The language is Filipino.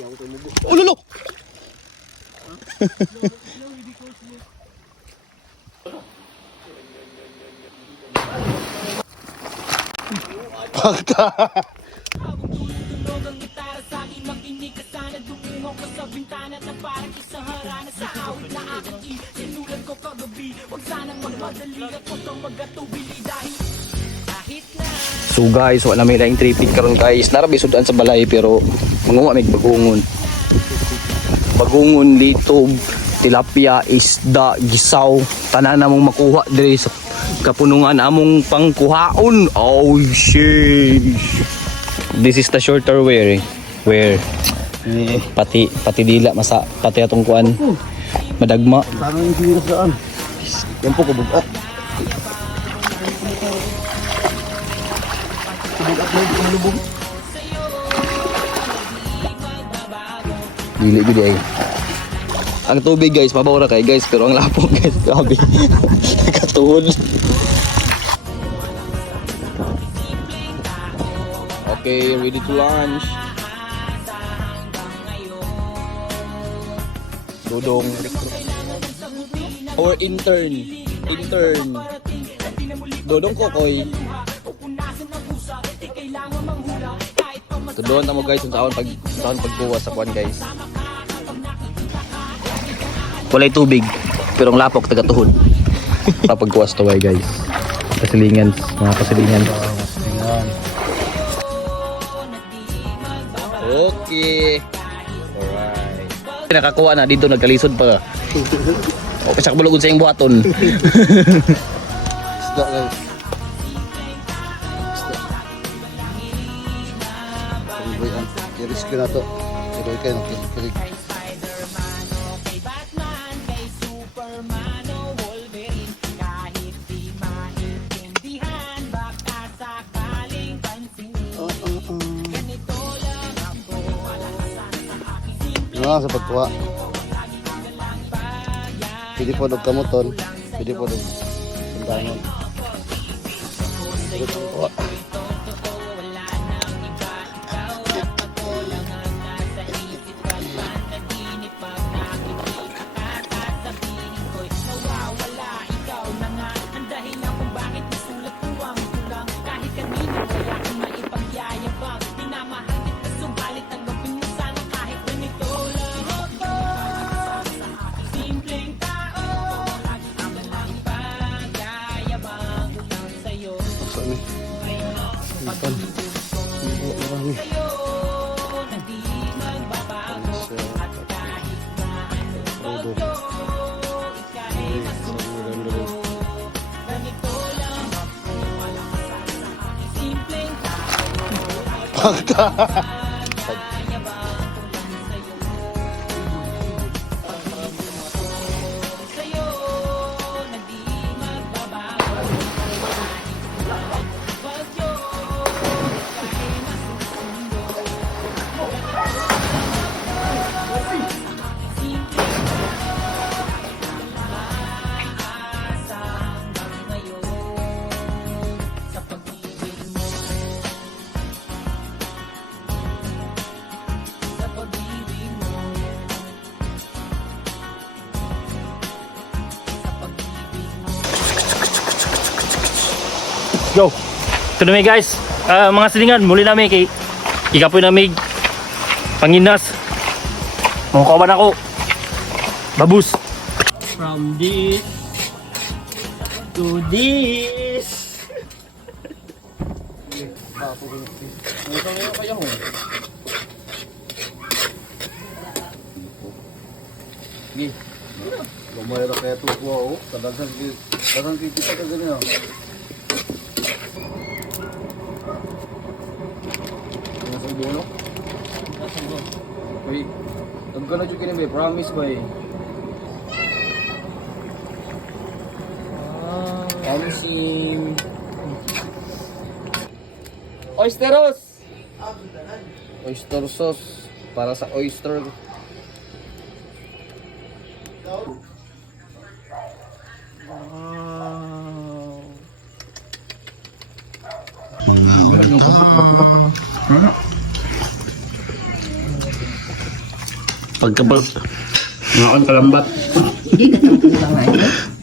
Oh, lolo! Pagka! So guys, wala may laing tripid karon guys. Narabi sudan sa balay pero manguha may bagungon. Bagungon, litob, tilapia, isda, gisaw, tanan namong makuha diri sa kapunungan among pangkuhaon. Oh shit. This is the shorter way where pati dila masa pati atong kuan madagma. Parang yung hirap daan. Yan po kubugat. Dili gid ay. Ang tubig guys, mabaw ra kay guys, pero ang lapok guys, grabe. Nakatuhod. Okay, ready to launch. Dudong. Our intern. Dudong Kokoy. Tudon na mo guys yung taon pagkuha sa kuwan guys. Walay tubig pero ang lapok taga-tuhod. Papagkuwas to guys. Kasilingan, mga kasilingan. Okay. Alright. Nakakuha na dito, nagkalisod pa. O kasak bulugod sa iyong buhaton. Isda guys. I-risk na to. Pero kayo nakikilig. Sa pagkuha. Pwede po nagkamuton. Pwede po nagkandanon. Pwede po pagkuha. Pagka! Go! Ito na may guys, mga silingan, muli namin kay ikapoy namin panginas. Makawan ako. Babus. From this to this. Lumay na kaya tuwa o. Kadang kita ka ganyan. Nasang bulo? Wait. Tag ka na dyan kinibay. Promise ba eh. Alisim. Oysteros. Oyster sauce para sa oyster. Pagkapag... Ngaon kalambat. Hindi ka lang